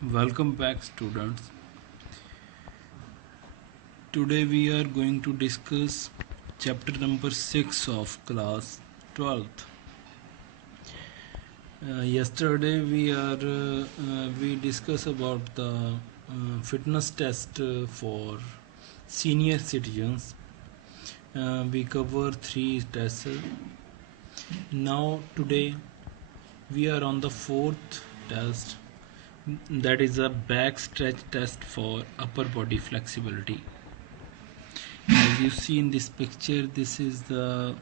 Welcome back, students. Today we are going to discuss chapter number 6 of class 12th. Yesterday we discussed about the fitness test for senior citizens. We cover 3 tests. Now today we are on the 4th test, that is a back stretch test for upper body flexibility. As you see in this picture, this is the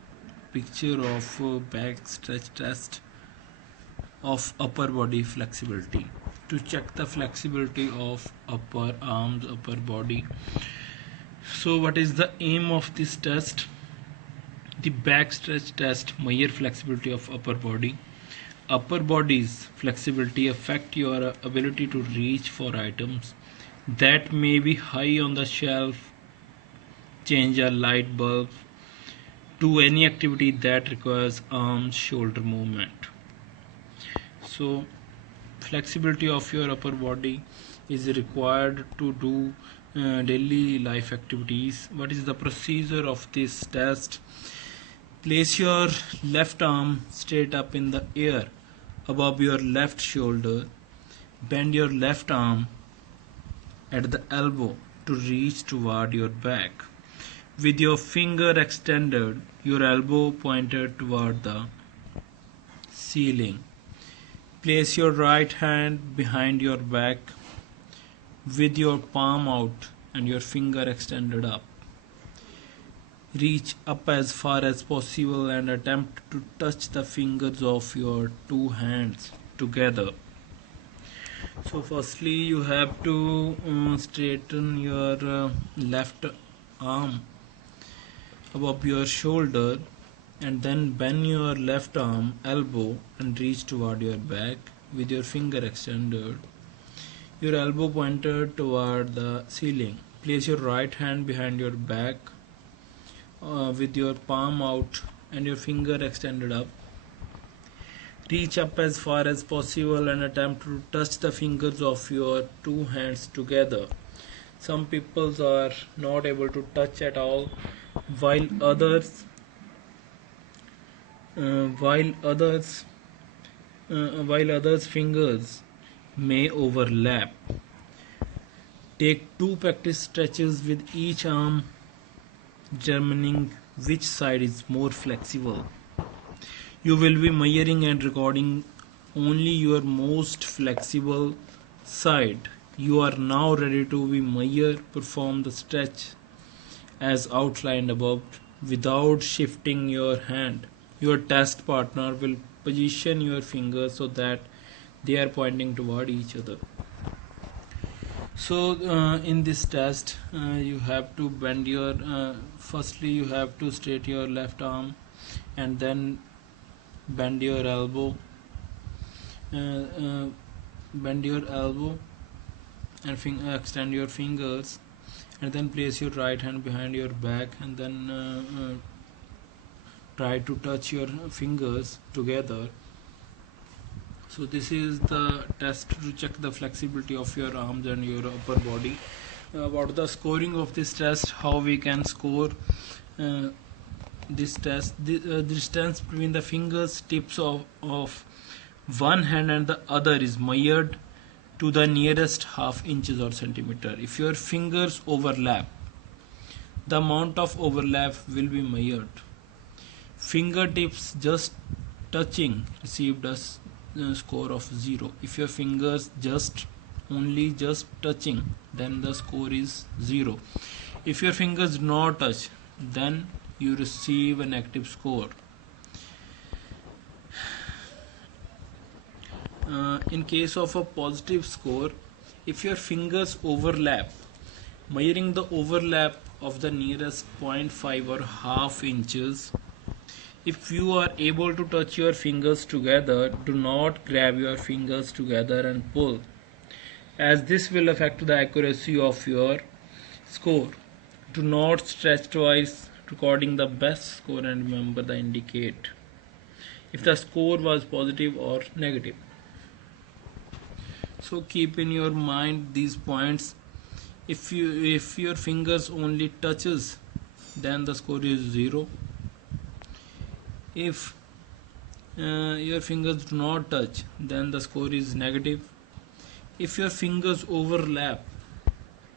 picture of back stretch test of upper body flexibility to check the flexibility of upper arms, upper body. So what is the aim of this test? The back stretch test measure flexibility of upper body. Upper body's flexibility affect your ability to reach for items that may be high on the shelf, change a light bulb, to any activity that requires arm shoulder movement. So flexibility of your upper body is required to do daily life activities. What is the procedure of this test? Place your left arm straight up in the air above your left shoulder. Bend your left arm at the elbow to reach toward your back. With your finger extended, your elbow pointed toward the ceiling. Place your right hand behind your back with your palm out and your finger extended up. Reach up as far as possible and attempt to touch the fingers of your two hands together. So firstly you have to straighten your left arm above your shoulder, and then bend your left arm elbow and reach toward your back with your finger extended, your elbow pointed toward the ceiling. Place your right hand behind your back with your palm out and your finger extended up. Reach up as far as possible and attempt to touch the fingers of your two hands together. Some people are not able to touch at all, while others fingers may overlap. Take 2 practice stretches with each arm, determining which side is more flexible. You will be measuring and recording only your most flexible side. You are now ready to be measure. Perform the stretch as outlined above without shifting your hand. Your test partner will position your fingers so that they are pointing toward each other. So in this test you have to bend your firstly you have to straight your left arm and then bend your elbow and extend your fingers, and then place your right hand behind your back and then try to touch your fingers together. So this is the test to check the flexibility of your arms and your upper body. About the scoring of this test, how we can score this test. The distance between the fingers tips of one hand and the other is measured to the nearest half inches or centimeter. If your fingers overlap, the amount of overlap will be measured. Fingertips just touching received a score of 0. If your fingers just touching, then the score is 0. If your fingers not touch, then you receive a negative score. In case of a positive score, if your fingers overlap, measuring the overlap of the nearest 0.5 or half inches. If you are able to touch your fingers together, do not grab your fingers together and pull, as this will affect the accuracy of your score. Do not stretch twice, recording the best score, and remember the indicate if the score was positive or negative. So keep in your mind these points. If your fingers only touches, then the score is 0. If your fingers do not touch, then the score is negative. If your fingers overlap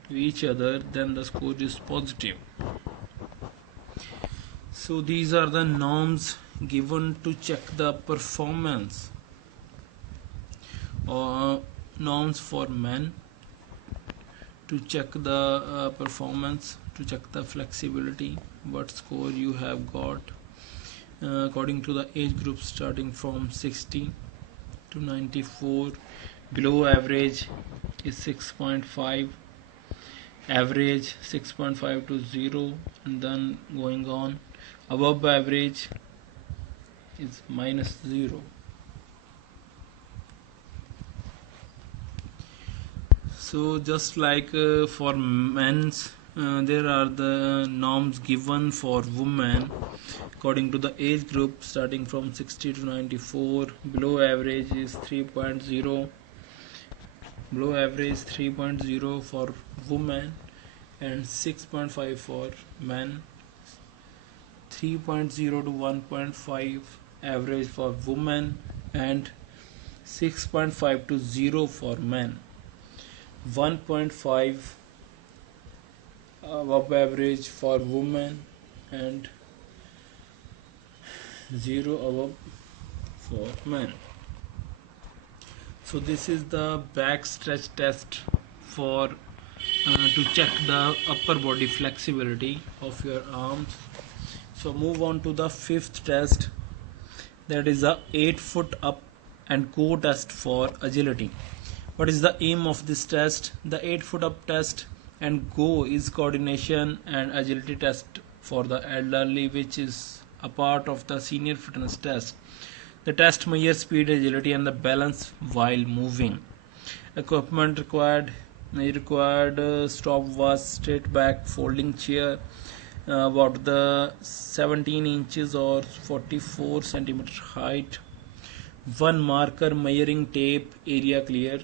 to each other, then the score is positive. So these are the norms given to check the performance, or norms for men to check the performance, to check the flexibility, what score you have got according to the age group starting from 60 to 94. Below average is 6.5, average 6.5 to 0, and then going on. Above average is -0. So just like for men's, there are the norms given for women according to the age group starting from 60 to 94. Below average is 3.0. Below average 3.0 for women and 6.5 for men. 3.0 to 1.5 average for women and 6.5 to 0 for men. 1.5 above average for women and 0 above for men. So this is the back stretch test for to check the upper body flexibility of your arms. So move on to the 5th test, that is the 8-foot up and go test for agility. What is the aim of this test? The 8-foot up test and go is coordination and agility test for the elderly, which is a part of the senior fitness test. The test measures speed, agility and the balance while moving. Equipment required stopwatch, straight back folding chair, about the 17 inches or 44 centimeter height. One marker measuring tape, area clear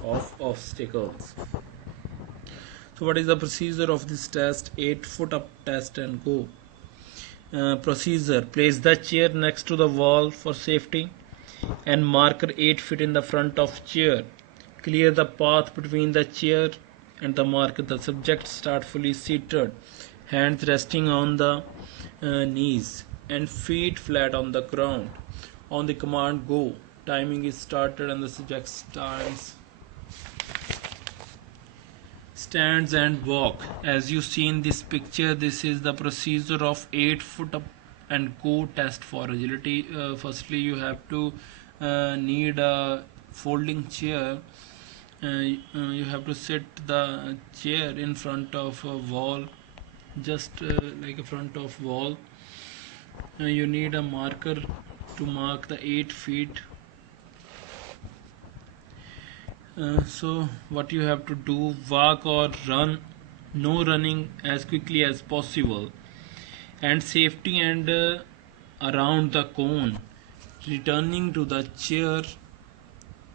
of obstacles. So what is the procedure of this test? 8-foot up test and go. Procedure: place the chair next to the wall for safety and marker 8 feet in the front of chair. Clear the path between the chair and the marker. The subject start fully seated, hands resting on the knees and feet flat on the ground. On the command go, timing is started and the subject stands and walk. As you see in this picture, this is the procedure of 8-foot up and go test for agility. Firstly, you have to need a folding chair. You have to sit the chair in front of a wall, just like a front of wall. You need a marker to mark the 8 feet. So what you have to do: walk or run, no running, as quickly as possible, and safety and around the cone. Returning to the chair,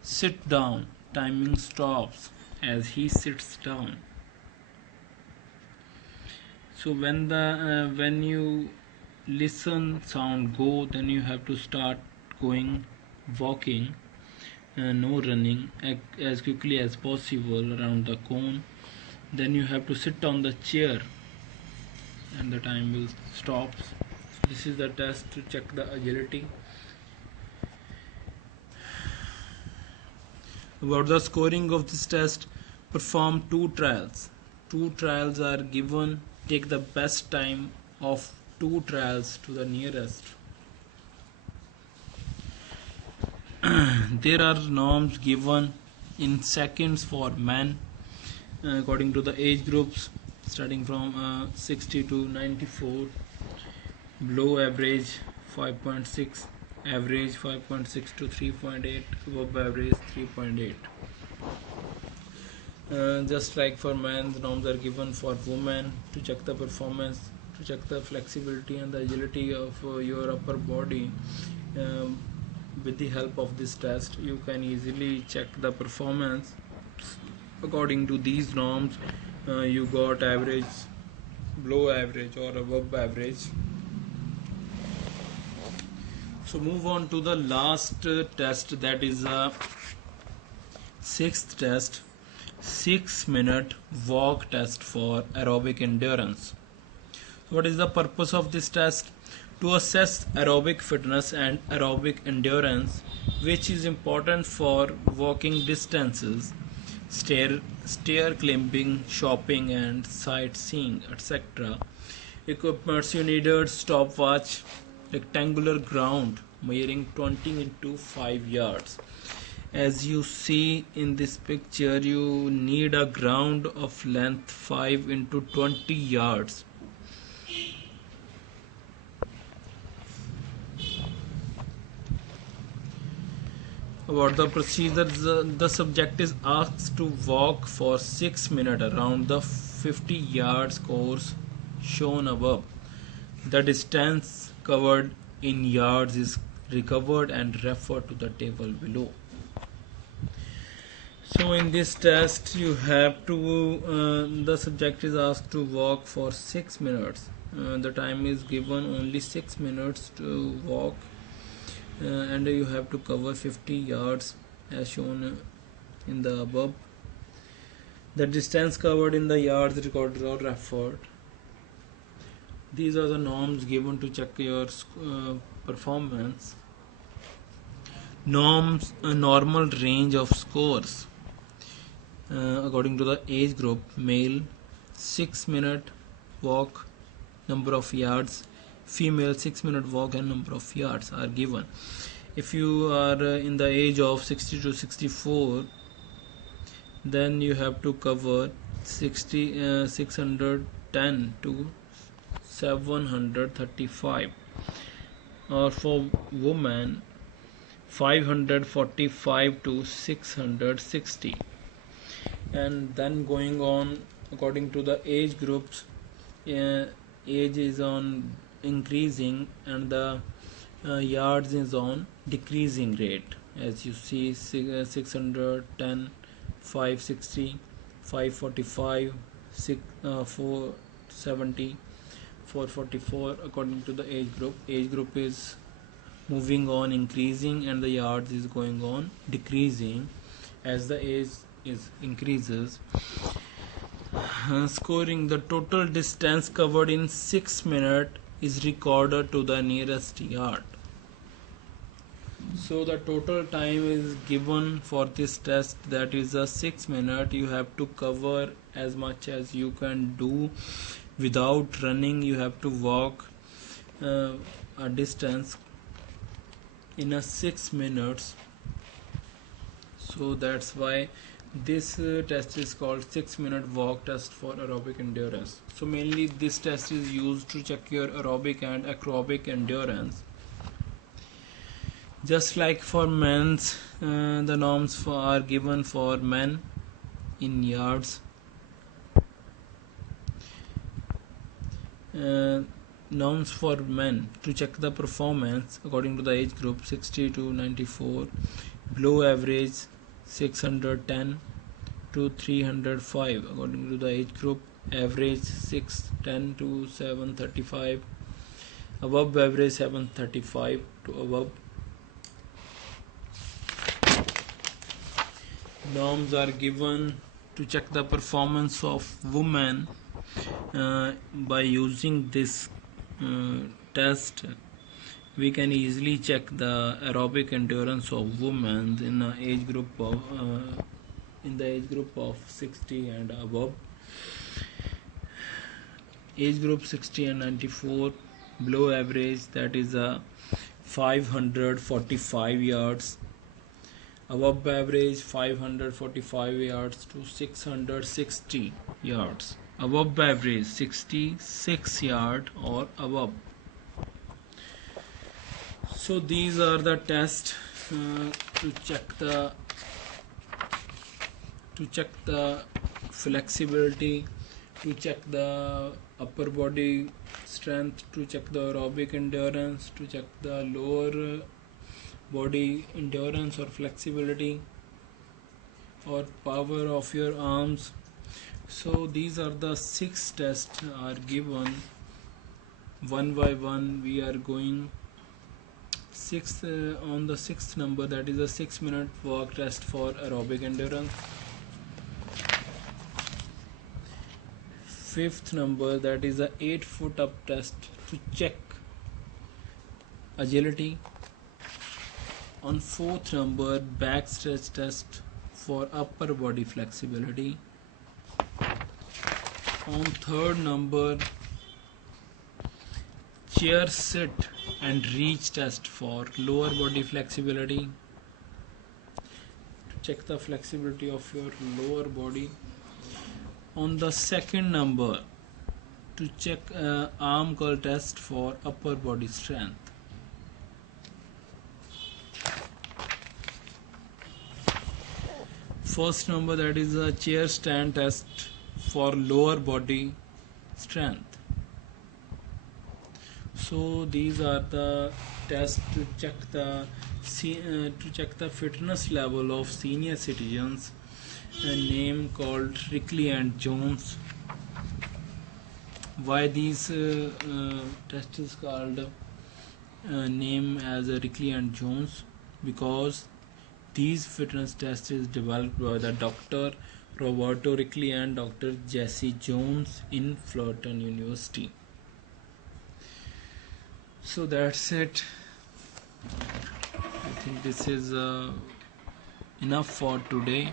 sit down, timing stops as he sits down. So when you listen sound go, then you have to start going, walking, no running, as quickly as possible around the cone. Then you have to sit on the chair and the time will stop. So this is the test to check the agility. About the scoring of this test: perform 2 trials. 2 trials are given. Take the best time of 2 trials to the nearest. There are norms given in seconds for men according to the age groups starting from 60 to 94. Below average 5.6, average 5.6 to 3.8, above average 3.8. Just like for men, the norms are given for women to check the performance, to check the flexibility and the agility of your upper body. With the help of this test you can easily check the performance according to these norms. You got average, below average or above average. So move on to the last test, that is a sixth test, 6-minute walk test for aerobic endurance. What is the purpose of this test? To assess aerobic fitness and aerobic endurance, which is important for walking distances, stair climbing, shopping and sightseeing, etc. Equipments: you needed stopwatch, rectangular ground measuring 20 into 5 yards. As you see in this picture, you need a ground of length 5 into 20 yards. About the procedure, the subject is asked to walk for 6 minutes around the 50 yards course shown above. The distance covered in yards is recovered and referred to the table below. So in this test you have to the subject is asked to walk for 6 minutes. The time is given only 6 minutes to walk, and you have to cover 50 yards as shown in the above. The distance covered in the yards recorded or referred. These are the norms given to check your performance. Norms: a normal range of scores. According to the age group, male 6-minute walk, number of yards; female 6-minute walk and number of yards are given. If you are in the age of 60 to 64, then you have to cover 610 to 735, or for women 545 to 660. And then going on according to the age groups, age is on increasing and the yards is on decreasing rate. As you see, 610, 560, 545, 470, 444 according to the age group. Age group is moving on increasing and the yards is going on decreasing as the age is increases. Scoring: the total distance covered in 6 minutes is recorded to the nearest yard. So the total time is given for this test, that is a 6 minutes. You have to cover as much as you can do without running. You have to walk a distance in a 6 minutes. So that's why this test is called 6-minute walk test for aerobic endurance. So mainly this test is used to check your aerobic and acrobic endurance. Just like for men's, the norms are given for men in yards. Norms for men to check the performance according to the age group: 60 to 94, below average 610 to 305 according to the age group, average 610 to 735, above average 735 to above. Norms are given to check the performance of women. By using this test, we can easily check the aerobic endurance of women in the age group of 60 and above. Age group 60 and 94, below average, that is a 545 yards, above average 545 yards to 660 yards, above average 66 yard or above. So these are the tests to check the flexibility, to check the upper body strength, to check the aerobic endurance, to check the lower body endurance or flexibility or power of your arms. So these are the 6 tests are given one by one. We are going on the sixth number, that is a 6-minute walk test for aerobic endurance. Fifth number, that is a 8-foot up test to check agility. On fourth number, back stretch test for upper body flexibility. On third number, chair sit and reach test for lower body flexibility, to check the flexibility of your lower body. On the second number, to check arm curl test for upper body strength. First number, that is a chair stand test for lower body strength. So these are the tests to check the fitness level of senior citizens, a name called Rickley and Jones. Why these tests is called name as Rickley and Jones? Because these fitness tests is developed by the Dr. Roberto Rickley and Dr. Jesse Jones in Fullerton University. So that's it. I think this is enough for today.